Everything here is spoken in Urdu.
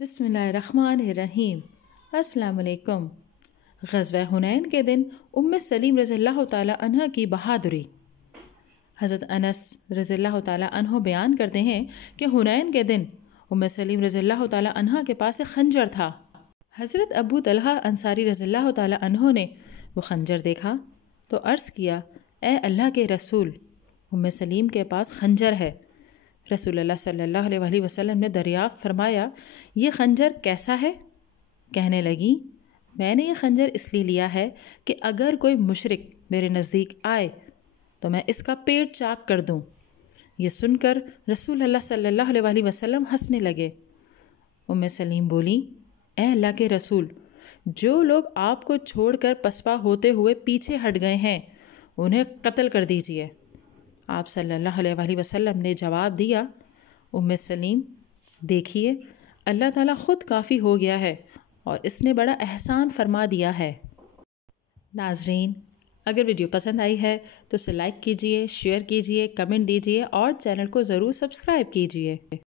بسم اللہ الرحمن الرحیم۔ السلام علیکم۔ غزوہ حنین کے دن ام سلیم رضی اللہ تعالیٰ عنہ کی بہادری۔ حضرت انس رضی اللہ تعالیٰ عنہ بیان کرتے ہیں کہ حنین کے دن ام سلیم رضی اللہ تعالیٰ عنہ کے پاس ایک خنجر تھا۔ حضرت ابو طلحہ انصاری رضی اللہ تعالیٰ عنہ نے وہ خنجر دیکھا تو عرض کیا، اے اللہ کے رسول، ام سلیم کے پاس خنجر ہے۔ رسول اللہ صلی اللہ علیہ وسلم نے دریافت فرمایا، یہ خنجر کیسا ہے؟ کہنے لگیں، میں نے یہ خنجر اس لیے لیا ہے کہ اگر کوئی مشرک میرے نزدیک آئے تو میں اس کا پیٹ چاک کر دوں۔ یہ سن کر رسول اللہ صلی اللہ علیہ وسلم ہنسنے لگے۔ ام سلیم بولی، اے اللہ کے رسول، جو لوگ آپ کو چھوڑ کر پسپا ہوتے ہوئے پیچھے ہٹ گئے ہیں انہیں قتل کر دیجئے۔ آپ صلی اللہ علیہ وسلم نے جواب دیا، ام سلیم، دیکھیے اللہ تعالیٰ خود کافی ہو گیا ہے اور اس نے بڑا احسان فرما دیا ہے۔ ناظرین، اگر ویڈیو پسند آئی ہے تو اسے لائک کیجئے، شیئر کیجئے، کمنٹ دیجئے اور چینل کو ضرور سبسکرائب کیجئے۔